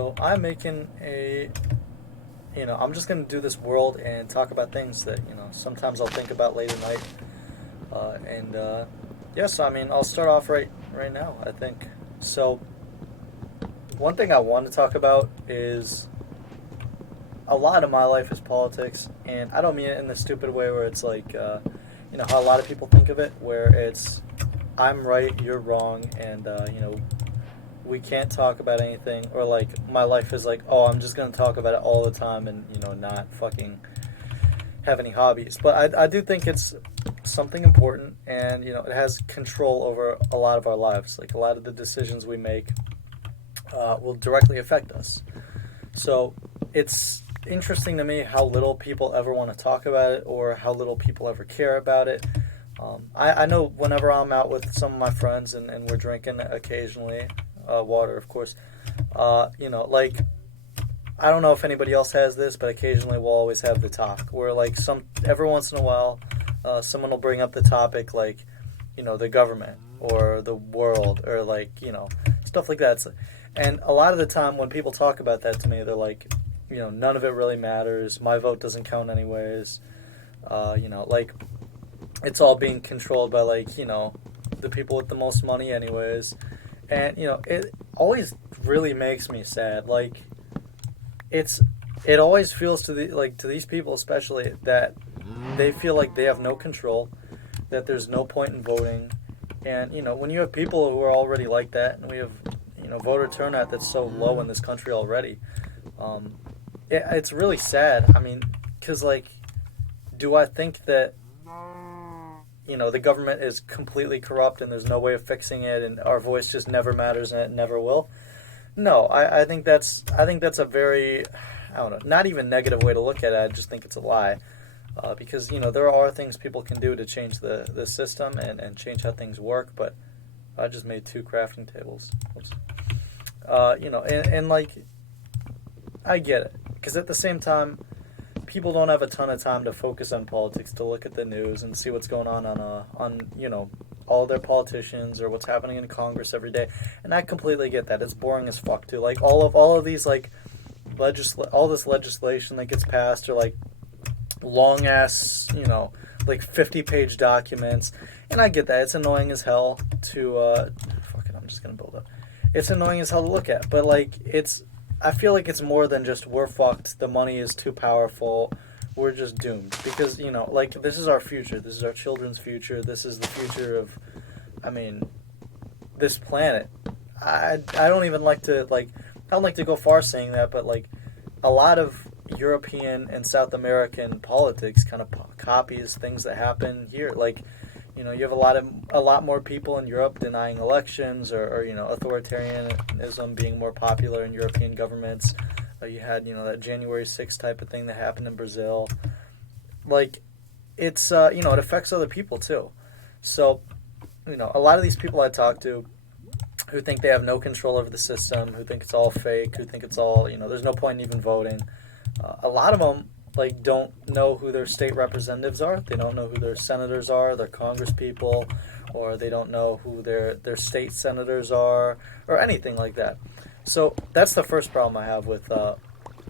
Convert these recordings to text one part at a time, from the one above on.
So I'm making I'm just going to do this world and talk about things that, sometimes I'll think about late at night. Yes, I mean, I'll start off right now, I think. So, one thing I want to talk about is a lot of my life is politics, and I don't mean it in the stupid way where it's like, how a lot of people think of it, where it's I'm right, you're wrong, and, we can't talk about anything, or like my life is like, oh, I'm just gonna talk about it all the time and not fucking have any hobbies. But I do think it's something important, and it has control over a lot of our lives. Like a lot of the decisions we make will directly affect us. So it's interesting to me how little people ever want to talk about it, or how little people ever care about it. I know whenever I'm out with some of my friends and we're drinking occasionally, water, of course. Like I don't know if anybody else has this, but occasionally we'll always have the talk where like every once in a while, someone will bring up the topic like, the government or the world or like stuff like that. And a lot of the time when people talk about that to me, they're like, none of it really matters. My vote doesn't count anyways. Like it's all being controlled by like the people with the most money anyways. And it always really makes me sad. Like it always feels to these people especially that they feel like they have no control, that there's no point in voting. And when you have people who are already like that, and we have voter turnout that's so low in this country already, it's really sad. I mean, because like, do I think that the government is completely corrupt and there's no way of fixing it and our voice just never matters and it never will? No, I think that's a very, I don't know, not even negative way to look at it. I just think it's a lie. Because, there are things people can do to change the system and change how things work, but I just made 2 crafting tables. Oops. And like, I get it. Because at the same time, people don't have a ton of time to focus on politics, to look at the news and see what's going on all their politicians or what's happening in Congress every day. And I completely get that. It's boring as fuck too. Like all of these like all this legislation that gets passed are like long ass, like 50-page documents. And I get that. It's annoying as hell to fuck it, I'm just going to build up. It's annoying as hell to look at, but like I feel like it's more than just we're fucked, the money is too powerful, we're just doomed. Because, like, this is our future. This is our children's future. This is the future of, this planet. I don't even like to, like, I don't like to go far saying that, but, like, a lot of European and South American politics kind of copies things that happen here. Like, you have a lot more people in Europe denying elections, or authoritarianism being more popular in European governments. You had that January 6th type of thing that happened in Brazil. Like it's it affects other people too. So a lot of these people I talk to who think they have no control over the system, who think it's all fake, who think it's all there's no point in even voting. A lot of them like don't know who their state representatives are. They don't know who their senators are, their congress people, or they don't know who their state senators are, or anything like that. So that's the first problem I have with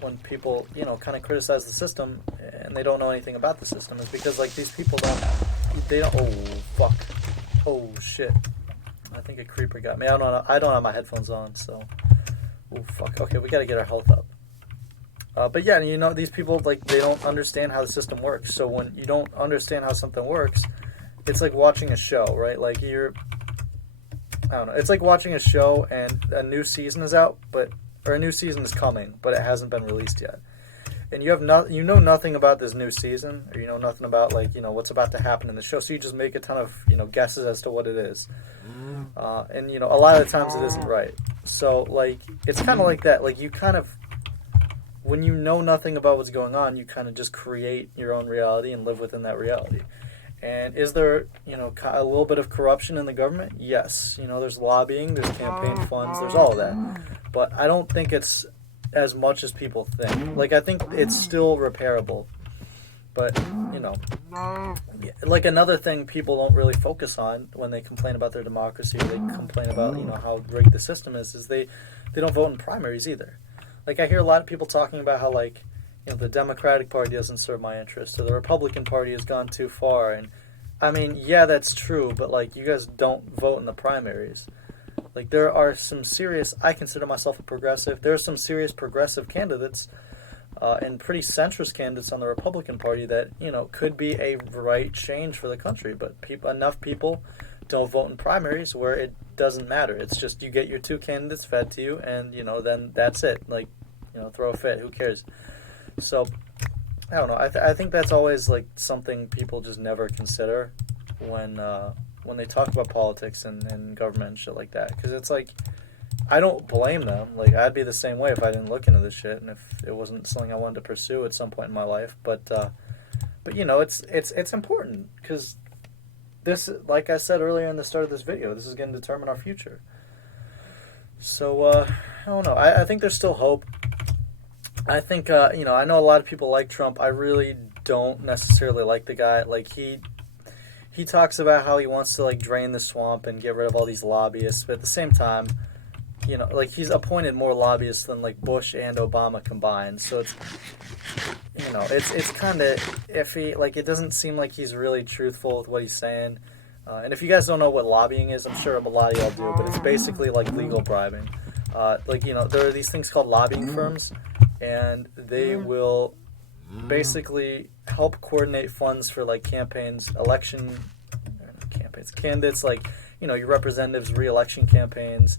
when people kind of criticize the system and they don't know anything about the system, is because like these people don't oh fuck, oh shit, I think a creeper got me. I don't have my headphones on, so oh fuck. Okay, we got to get our health up. But yeah, these people, like, they don't understand how the system works. So when you don't understand how something works, it's like watching a show, right? Like I don't know. It's like watching a show and a new season is out, or a new season is coming, but it hasn't been released yet. And you know nothing about this new season, or you know nothing about like what's about to happen in the show. So you just make a ton of guesses as to what it is, and a lot of the times it isn't right. So like it's kind of like that. Like you kind of, when you know nothing about what's going on, you kind of just create your own reality and live within that reality. And is there, a little bit of corruption in the government? Yes. There's lobbying, there's campaign funds, there's all of that. But I don't think it's as much as people think. Like, I think it's still repairable. But, like another thing people don't really focus on when they complain about their democracy, or they complain about, how rigged the system is they don't vote in primaries either. Like, I hear a lot of people talking about how, like, you know, the Democratic Party doesn't serve my interests, or the Republican Party has gone too far. And I mean, yeah, that's true, but like, you guys don't vote in the primaries. Like, there are some serious, I consider myself a progressive, there are some serious progressive candidates and pretty centrist candidates on the Republican Party that, you know, could be a right change for the country. But enough people don't vote in primaries where it doesn't matter. It's just you get your two candidates fed to you, and, you know, then that's it. Like, you know, throw a fit. Who cares? So, I don't know. I think that's always, like, something people just never consider when they talk about politics and government and shit like that. Because it's like, I don't blame them. Like, I'd be the same way if I didn't look into this shit and if it wasn't something I wanted to pursue at some point in my life. But you know, it's important because this, like I said earlier in the start of this video, this is going to determine our future. So I don't know. I think there's still hope. I think you know, I know a lot of people like Trump. I really don't necessarily like the guy. Like, he talks about how he wants to, like, drain the swamp and get rid of all these lobbyists, but at the same time, you know, like, he's appointed more lobbyists than, like, Bush and Obama combined. So it's, you know, it's kind of iffy. Like, it doesn't seem like he's really truthful with what he's saying. And if you guys don't know what lobbying is, I'm sure a lot of y'all do, but it's basically like legal bribing. Like, you know, there are these things called lobbying firms, and they will basically help coordinate funds for, like, candidates, like, you know, your representatives' re-election campaigns.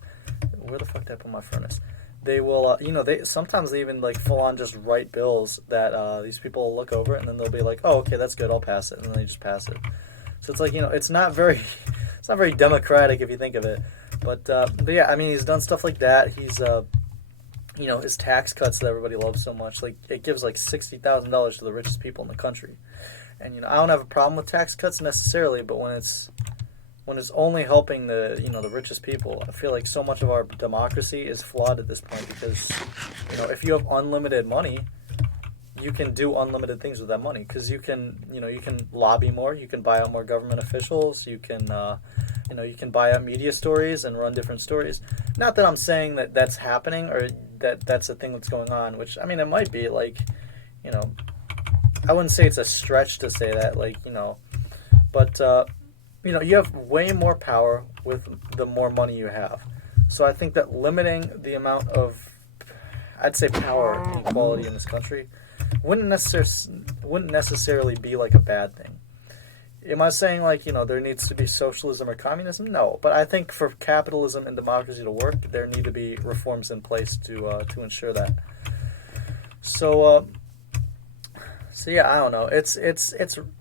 Where the fuck did I put my furnace? They will, you know, sometimes they even, like, full on just write bills that these people will look over, and then they'll be like, oh, okay, that's good, I'll pass it, and then they just pass it. So it's like, you know, it's not very democratic if you think of it. But yeah, I mean, he's done stuff like that. He's you know, his tax cuts that everybody loves so much, like, it gives like $60,000 to the richest people in the country. And, you know, I don't have a problem with tax cuts necessarily, but when it's only helping the, you know, the richest people, I feel like so much of our democracy is flawed at this point because, you know, if you have unlimited money, you can do unlimited things with that money because you can, you know, you can lobby more, you can buy out more government officials, you can, you know, you can buy out media stories and run different stories. Not that I'm saying that that's happening or that's a thing that's going on, which, I mean, it might be, like, you know, I wouldn't say it's a stretch to say that, like, you know, but, you know, you have way more power with the more money you have. So I think that limiting the amount of, I'd say, power inequality in this country wouldn't necessarily be, like, a bad thing. Am I saying, like, you know, there needs to be socialism or communism? No. But I think for capitalism and democracy to work, there need to be reforms in place to ensure that. So yeah, I don't know. It's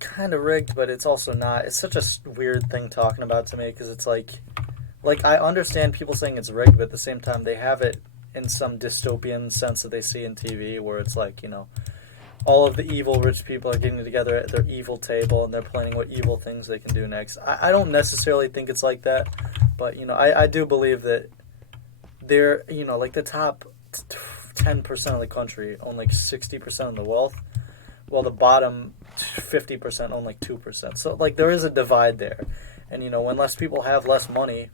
kind of rigged, but it's also not. It's such a weird thing talking about to me because it's like I understand people saying it's rigged, but at the same time they have it in some dystopian sense that they see in TV where it's like, you know, all of the evil rich people are getting together at their evil table and they're planning what evil things they can do next. I don't necessarily think it's like that, but, you know, I do believe that they're, you know, like the top 10% of the country own like 60% of the wealth, while the bottom 50% own like 2%. So, like, there is a divide there. And, you know, when less people have less money,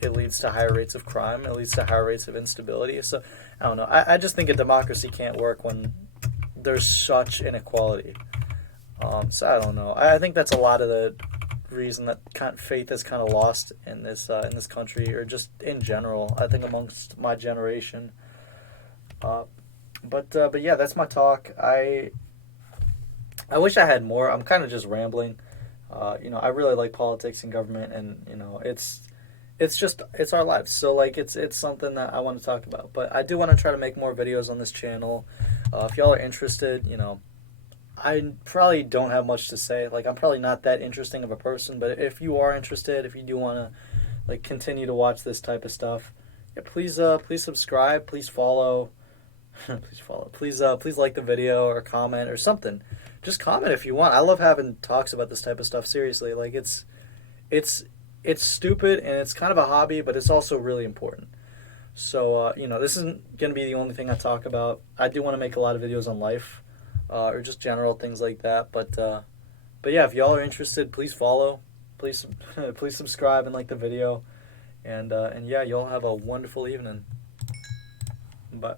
it leads to higher rates of crime. It leads to higher rates of instability. So, I don't know. I just think a democracy can't work when there's such inequality. So I don't know. I think that's a lot of the reason that faith is kind of lost in this country, or just in general. I think amongst my generation. But yeah, that's my talk. I wish I had more. I'm kind of just rambling. You know, I really like politics and government, and, you know, it's our lives. So, like, it's something that I want to talk about. But I do want to try to make more videos on this channel. If y'all are interested, you know, I probably don't have much to say. Like, I'm probably not that interesting of a person. But if you are interested, if you do want to, like, continue to watch this type of stuff, yeah, please subscribe, please follow, please like the video or comment or something. Just comment if you want. I love having talks about this type of stuff. Seriously, like, it's stupid and it's kind of a hobby, but it's also really important. So, you know, this isn't going to be the only thing I talk about. I do want to make a lot of videos on life, or just general things like that. But yeah, if y'all are interested, please follow, please subscribe and like the video, and yeah, y'all have a wonderful evening. Bye.